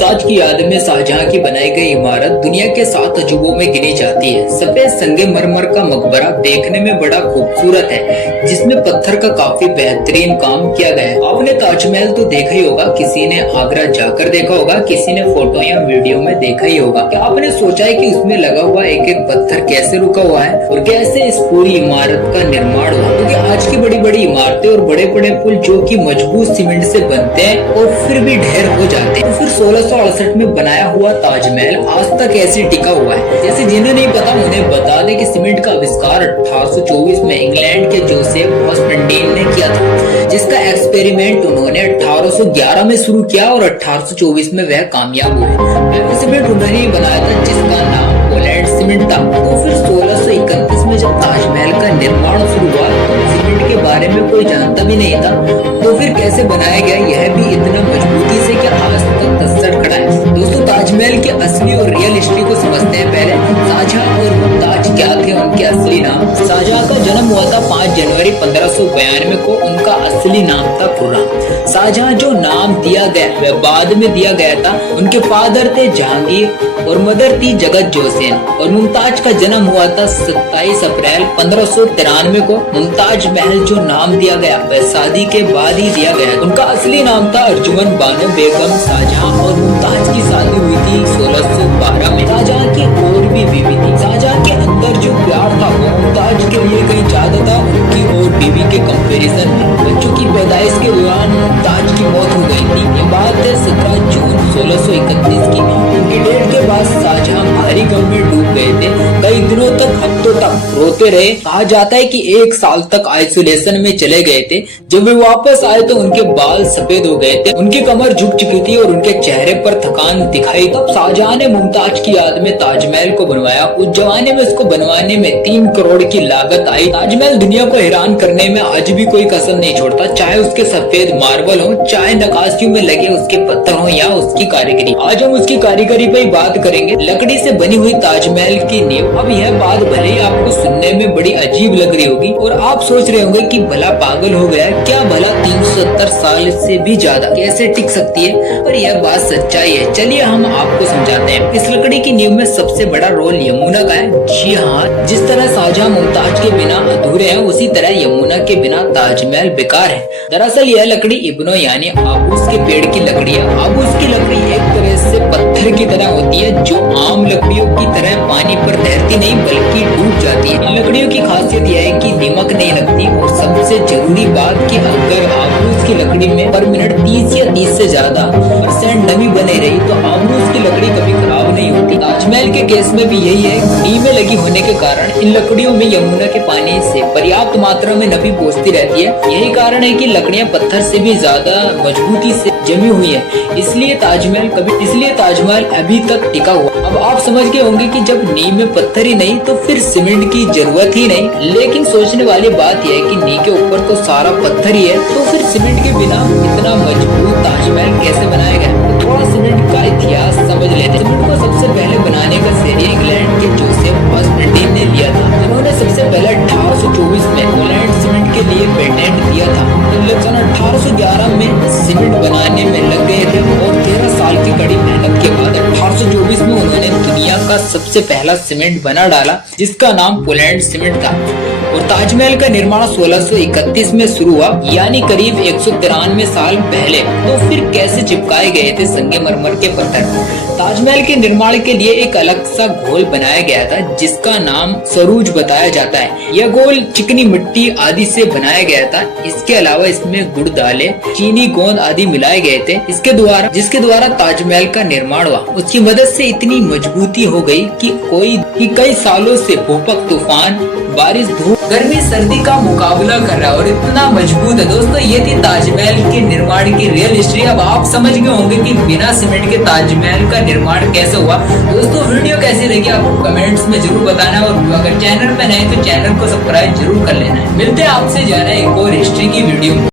मुमताज की याद में शाहजहां की बनाई गई इमारत दुनिया के 7 अजूबों में गिनी जाती है। सफेद संगमरमर का मकबरा देखने में बड़ा खूबसूरत है, जिसमें पत्थर का काफी बेहतरीन काम किया गया है। आपने ताजमहल तो देखा ही होगा, किसी ने आगरा जाकर देखा होगा, किसी ने फोटो या वीडियो में देखा ही होगा। क्या आपने सोचा है कि उसमें लगा हुआ एक एक पत्थर कैसे रुका हुआ है और कैसे इस पूरी इमारत का निर्माण हुआ? क्योंकि आज की बड़ी बड़ी इमारतें और बड़े बड़े पुल जो कि मजबूत सीमेंट से बनते हैं और फिर भी ढेर हो जाते हैं, तो फिर 1668 में बनाया हुआ ताजमहल आज तक ऐसे टिका हुआ है। जैसे जिन्हें नहीं पता उन्हें बता दें कि सीमेंट का आविष्कार 1824 में इंग्लैंड के जोसेफ हॉस्पेंडीन ने किया था, जिसका एक्सपेरिमेंट उन्होंने 1811 में शुरू किया और 1824 में वह कामयाब हुए। पहला सीमेंट उन्होंने ही बनाया था, जिसका नाम पोलैंड सीमेंट था। तो फिर 1631 में जब ताजमहल का निर्माण शुरू हुआ, सीमेंट के बारे में कोई जानता भी नहीं था, तो फिर कैसे बनाया गया, यह भी इतना मजबूती से क्या आज तक तसर खड़ा है। दोस्तों, ताजमहल की असली और रियल हिस्ट्री को समझते हैं। पहले शाहजहां और मुमताज क्या थे, उनके असली नाम। शाहजहां का जन्म हुआ था 5 जनवरी 1592 को। उनका असली नाम था खुर्रम। शाहजहां जो नाम दिया गया वह बाद में दिया गया था। उनके फादर थे जहांगीर और मदर थी जगत जोसेन। और मुमताज का जन्म हुआ था 27 अप्रैल 1593 को। मुमताज महल जो नाम दिया गया वह शादी के बाद ही दिया गया। उनका असली नाम था अर्जुमन बानो बेगम। शाहजहां और मुमताज की शादी हुई थी 1612 में। शाहजहां की और भी बीवी थी। शाहजहां के अंदर जो प्यार था वो मुमताज के लिए कहीं ज्यादा था उनकी और बीवी के कंपैरिजन में। बच्चों की पैदाइश के दौरान मुमताज की मौत हो गई थी। ये बात है 17 जून 1631 की। उनकी डेथ के बाद शाहजहां भारी गम में डूब गए थे। कई दिनों तक, हफ्तों तक रोते रहे। कहा जाता है कि 1 साल तक आइसोलेशन में चले गए थे। जब वे वापस आए तो उनके बाल सफेद हो गए थे, उनकी कमर झुक चुकी थी और उनके चेहरे पर थकान दिखाई। तब शाहजहां ने मुमताज की याद में ताजमहल को बनवाया। उस जमाने में उसको बनवाने में 3 करोड़ की लागत आई। ताजमहल दुनिया को हैरान करने में आज भी कोई कसर नहीं छोड़ता, चाहे उसके सफेद मार्बल हो, चाहे नक्काशियों में लगे उसके पत्थर हो या उसकी कारीगरी। आज हम उसकी कारीगरी पे ही बात करेंगे। लकड़ी से बनी हुई ताजमहल की नींव। अब यह बात भले ही आपको सुनने में बड़ी अजीब लग रही होगी और आप सोच रहे होंगे कि भला पागल हो गया, क्या भला 370 साल से भी ज्यादा कैसे टिक सकती है? पर यह बात सच्चाई है। चलिए हम आपको समझाते हैं। इस लकड़ी की नींव में सबसे बड़ा रोल यमुना का है। जी हाँ, जिस तरह शाहजहां मुमताज के बिना अधूरे हैं, उसी तरह यमुना के बिना ताजमहल बेकार है। दरअसल यह लकड़ी इब्नो यानी आबूस के पेड़ की लकड़ी है। आबूस की लकड़ी एक तरह से पत्थर की तरह होती है, जो आम लकड़ियों की तरह पानी पर तैरती नहीं बल्कि डूब जाती है। इन लकड़ियों की खासियत यह है कि नमक नहीं लगती और सबसे जरूरी बात कि अगर आबूस की लकड़ी में पर मिनट 30 या 30 से ज्यादा % नमी बने रही तो आबूस की लकड़ी कभी खराब नहीं होती। ताजमहल के केस में भी यही है। नींवें लगी होने के कारण इन लकड़ियों में यमुना के पानी से पर्याप्त मात्रा में नमी पहुंचती रहती है। यही कारण है कि लकड़ियां पत्थर से भी ज्यादा मजबूती से जमी हुई है। इसलिए ताजमहल अभी तक टिका हुआ। अब आप समझ गए होंगे कि जब नींव में पत्थर ही नहीं तो फिर सीमेंट की जरूरत ही नहीं। लेकिन सोचने वाली बात यह है कि नींव के ऊपर तो सारा पत्थर ही है, तो फिर सीमेंट के बिना इतना मजबूत ताजमहल कैसे बनाया गया? तो थोड़ा सीमेंट का इतिहास समझ लेते हैं। सीमेंट को सबसे पहले बनाने का श्रेय इंग्लैंड के जोसेफ हॉस्पेंडीन ने लिया था। उन्होंने सबसे पहले 1824 में पोलैंड सीमेंट के लिए पेटेंट दिया था। सन 1811 में सीमेंट बनाने में लग गए थे और 13 साल की कड़ी मेहनत के बाद 1824 में उन्होंने दुनिया का सबसे पहला सीमेंट बना डाला, जिसका नाम पोलैंड सीमेंट था। और ताजमहल का निर्माण 1631 में शुरू हुआ, यानी करीब 193 साल पहले। तो फिर कैसे चिपकाए गए थे संगमरमर के पत्थर? ताजमहल के निर्माण के लिए एक अलग सा घोल बनाया गया था, जिसका नाम सरूज बताया जाता है। यह घोल चिकनी मिट्टी आदि से बनाया गया था। इसके अलावा इसमें गुड़ दाले, चीनी गोंद आदि मिलाए गए थे। जिसके द्वारा ताजमहल का निर्माण हुआ। उसकी मदद से इतनी मजबूती हो गई कि कई सालों से भूकंप, तूफान, बारिश, धूप, गर्मी, सर्दी का मुकाबला कर रहा है और इतना मजबूत है। दोस्तों, ये थी ताजमहल के निर्माण की रियल हिस्ट्री। अब आप समझ गए होंगे कि बिना सीमेंट के ताजमहल का निर्माण कैसे हुआ। दोस्तों, वीडियो कैसी लगी आपको कमेंट्स में जरूर बताना और अगर चैनल पे नए तो चैनल को सब्सक्राइब जरूर कर लेना है। मिलते हैं आपसे जाना एक और हिस्ट्री की वीडियो में।